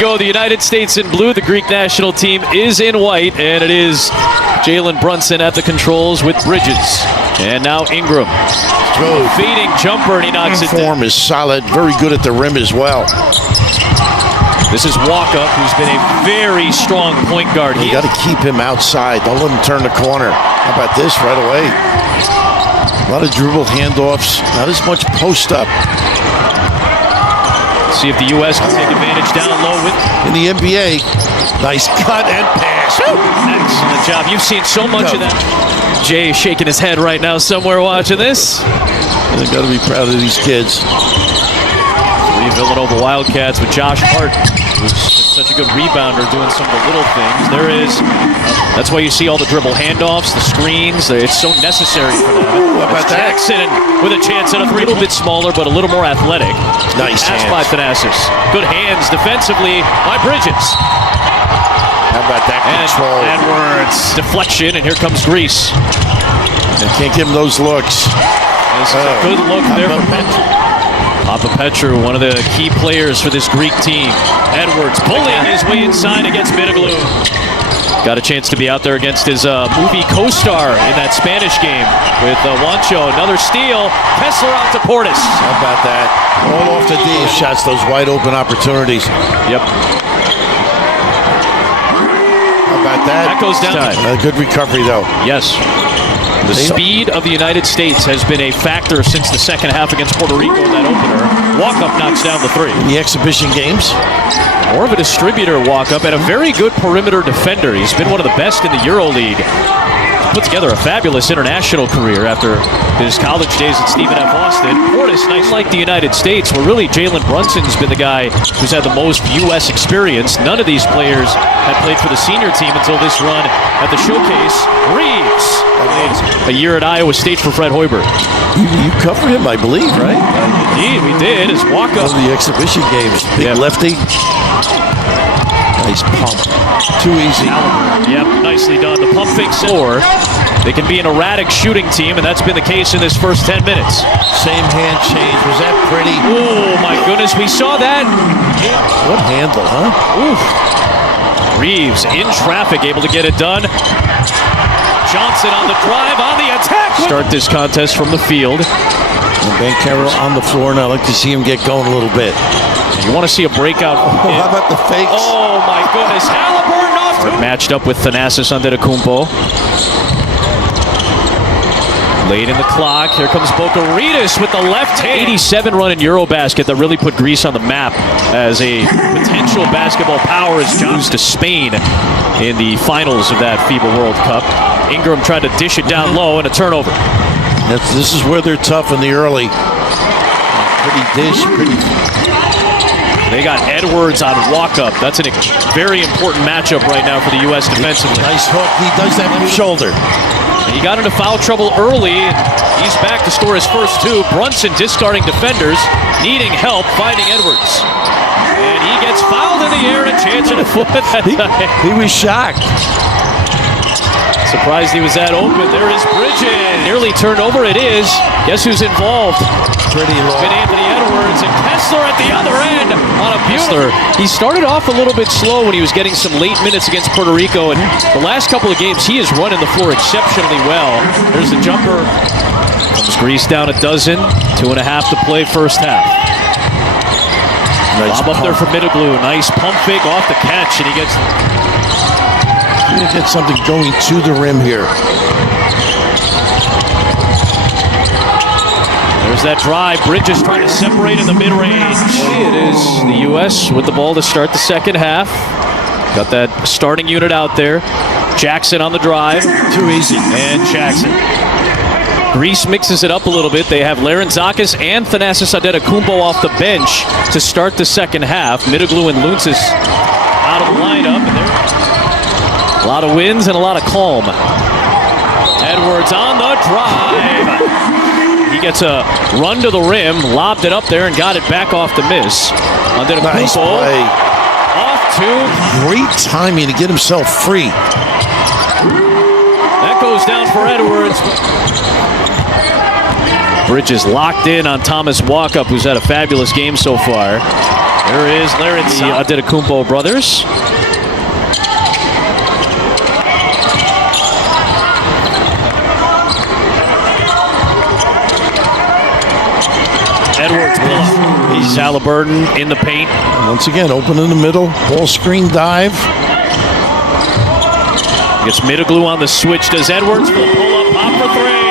Go the United States in blue. The Greek national team is in white, and it is Jalen Brunson at the controls with Bridges. And now Ingram. Feeding jumper, and he knocks it down. Form is solid, very good at the rim as well. This is Walkup, who's been a very strong point guard. You got to keep him outside. Don't let him turn the corner. How about this right away? A lot of dribble handoffs, not as much post up. See if the U.S. can take advantage down low with in the NBA. Nice cut and pass. Excellent job. You've seen so much of that. Jay shaking his head right now somewhere watching this. They got to be proud of these kids. Three Villanova Wildcats with Josh Hart, who's such a good rebounder, doing some of the little things. There is. That's why you see all the dribble handoffs, the screens. It's so necessary for that. How about Jackson with a chance at a three. A little bit smaller, but a little more athletic. Nice pass hands by Thanasis. Good hands defensively by Bridges. How about that control? And Edwards. Deflection, and here comes Greece. They can't give him those looks. This is a good look there from Papa Petru, one of the key players for this Greek team. Edwards bullying his way inside against Middleglou. Got a chance to be out there against his movie co-star in that Spanish game with Juancho. Another steal. Kessler out to Portis. How about that? All off the D. Shots, those wide open opportunities. Yep. How about that? That goes down. A good recovery, though. Yes. The speed of the United States has been a factor since the second half against Puerto Rico in that opener. Walkup knocks down the three. In the exhibition games? More of a distributor Walkup and a very good perimeter defender. He's been one of the best in the EuroLeague. Put together a fabulous international career after his college days at Stephen F. Austin. Portis, nice like the United States, where really Jalen Brunson's been the guy who's had the most U.S. experience. None of these players had played for the senior team until this run at the showcase. Reeves, a year at Iowa State for Fred Hoiberg. You covered him, I believe, right? Indeed, we did. As Walkup. One of the exhibition games. Big lefty. Nice pump. Too easy. Yep, nicely done. The pump fake score. They can be an erratic shooting team, and that's been the case in this first 10 minutes. Same hand change. Was that pretty? Oh, my goodness. We saw that. What handle, huh? Oof. Reeves in traffic, able to get it done. Johnson on the drive, on the attack. Start this contest from the field. And Ben Carroll on the floor, and I'd like to see him get going a little bit. You want to see a breakout. How about the fakes? Oh, my goodness. Halliburton off to matched up with Thanasis Antetokounmpo. Late in the clock. Here comes Bocaritas with the left hand. 87 run in Eurobasket that really put Greece on the map as a potential basketball power as John's to Spain in the finals of that FIBA World Cup. Ingram tried to dish it down low and a turnover. This is where they're tough in the early. Pretty dish, pretty. They got Edwards on Walkup. That's a very important matchup right now for the U.S. defensively. Nice hook. He does that with his shoulder. He got into foul trouble early, and he's back to score his first two. Brunson discarding defenders, needing help, finding Edwards. And he gets fouled in the air, a chance at a foot at that time. He was shocked. Surprised he was that open. There is Bridges. Nearly turned over. It is. Guess who's involved? Pretty low. It's been Anthony Edwards and Kessler at the other end on a beautiful. He started off a little bit slow when he was getting some late minutes against Puerto Rico, and the last couple of games he is running the floor exceptionally well. There's the jumper. Comes Greece down a dozen. 2.5 to play first half. Nice Bob up there for Middleglou. Nice pump fake off the catch, and he gets. Gonna get something going to the rim here. There's that drive. Bridges trying to separate in the mid-range. It is the U.S. with the ball to start the second half. Got that starting unit out there. Jackson on the drive. Too easy. And Jackson. Greece mixes it up a little bit. They have Larentzakis and Thanasis Antetokounmpo off the bench to start the second half. Middleglou and Luntz out of the lineup. And a lot of wins and a lot of calm. Edwards on the drive. He gets a run to the rim, lobbed it up there, and got it back off the miss. Nice play. Off to. Great timing to get himself free. That goes down for Edwards. Bridges locked in on Thomas Walkup, who's had a fabulous game so far. There is Larry, the Antetokounmpo brothers. Edwards pull up. He's Halliburton in the paint. Once again, open in the middle. Ball screen dive. Gets Middleglue on the switch. Does Edwards for the pull-up, pop for three.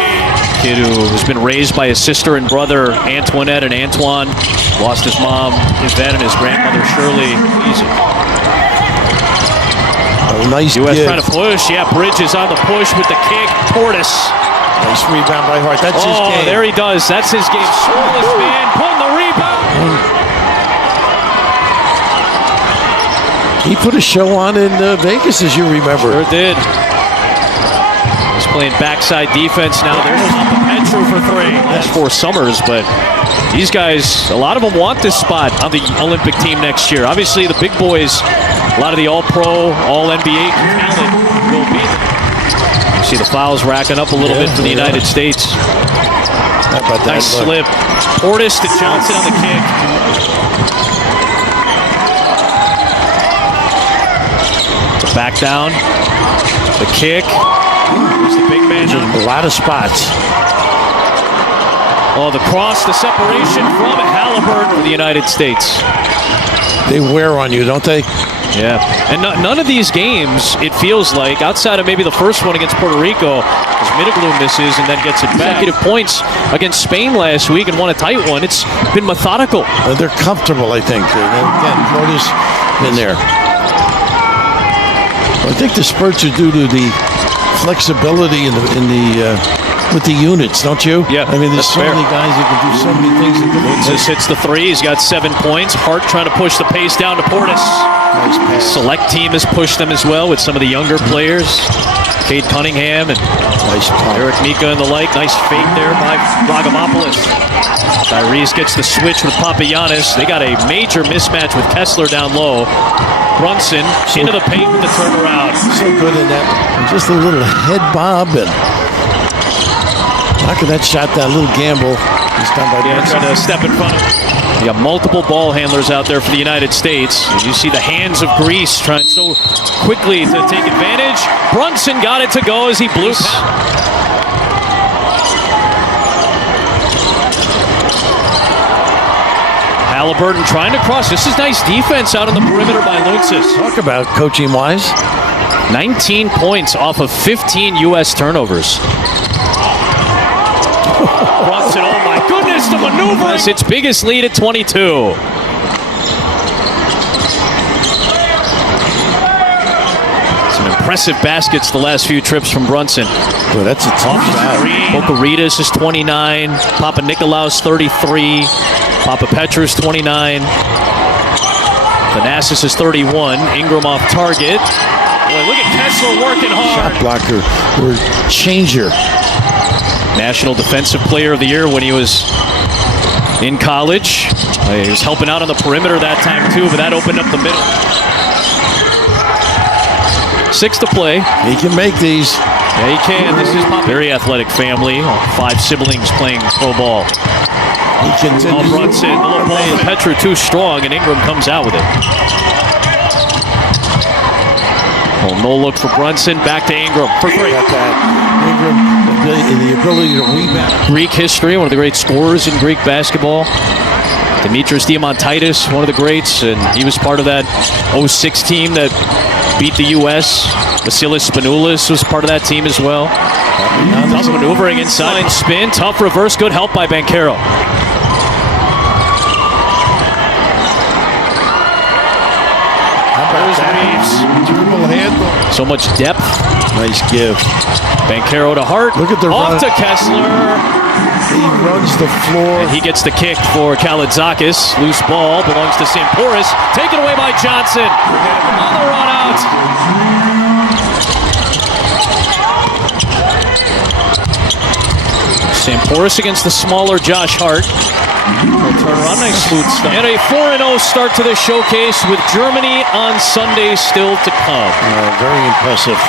Kid who has been raised by his sister and brother, Antoinette and Antoine. Lost his mom, Yvette, and his grandmother, Shirley. Easy. Oh, nice U.S. give. trying to push. Yeah, Bridges on the push with the kick. Portis. Nice rebound by Hart. That's his game. Oh, there he does. That's his game. Smallest man pulling the rebound. He put a show on in Vegas, as you remember. Sure did. He's playing backside defense now. There's Papa Petru for three. Last 4 summers, but these guys, a lot of them want this spot on the Olympic team next year. Obviously, the big boys, a lot of the All-Pro, All-NBA talent will be there. You see the fouls racking up a little bit for the United States. How about that? Nice slip. Portis to Johnson on the kick. Back down. The kick. There's the big man. A lot of spots. Oh, the cross, the separation from Halliburton for the United States. They wear on you, don't they? Yeah. And none of these games, it feels like, outside of maybe the first one against Puerto Rico, as Middleglue misses and then gets it back. Consecutive points against Spain last week and won a tight one. It's been methodical. They're comfortable, I think. Again, Portis in there. I think the spurts are due to the flexibility with the units, don't you? Yeah, I mean, there's that's so fair. many guys that can do so many things. Just hits the three. He's got 7 points. Hart trying to push the pace down to Portis. Nice pass. Select team has pushed them as well with some of the younger players. Cade Cunningham and Nice pump. Eric Mika and the like. Nice fake there by Ragamopoulos. Tyrese gets the switch with Papagiannis. They got a major mismatch with Kessler down low. Brunson into the paint with the turnaround. So good in that. Just a little head bob and knocking that shot down. A little gamble. This time by Brunson. Trying to step in front of him. You got multiple ball handlers out there for the United States. And you see the hands of Greece trying so quickly to take advantage. Brunson got it to go as he blew past. Halliburton trying to cross. This is nice defense out on the perimeter by Lutzis. Talk about coaching wise. 19 points off of 15 U.S. turnovers. Brunson, oh my goodness, the maneuver. It's its biggest lead at 22. Some impressive baskets the last few trips from Brunson. Well, that's a tough shot. Bokaritas is 29. Papa Nikolaou's 33. Papa Petrus 29. Thanasis is 31. Ingram off target. Boy, look at Kessler working hard. Shot blocker or changer. National Defensive Player of the Year when he was in college. He was helping out on the perimeter that time too, but that opened up the middle. 6 to play. He can make these. Yeah, he can. This is a very athletic family. 5 siblings playing pro ball. He continues. Oh, Brunson, the little ball to Petru too strong, and Ingram comes out with it. Oh, no look for Brunson. Back to Ingram for 3. Got that. Ingram, the ability to rebound. Greek history, one of the great scorers in Greek basketball. Dimitris Diamantidis, one of the greats, and he was part of that 06 team that beat the U.S. Vasilis Spanoulis was part of that team as well. Tough maneuvering inside, spin, tough reverse, good help by Banchero. There's Reeves. Dribble handle. So much depth. Nice give. Banchero to Hart. Look at the off run. to Kessler. He runs the floor. And he gets the kick for Kalitzakis. Loose ball belongs to Sampouris. Taken away by Johnson. On the run out. Sampouris against the smaller Josh Hart. He'll turn around, nice smooth stuff. And a 4-0 start to this showcase with Germany on Sunday still to come. Very impressive.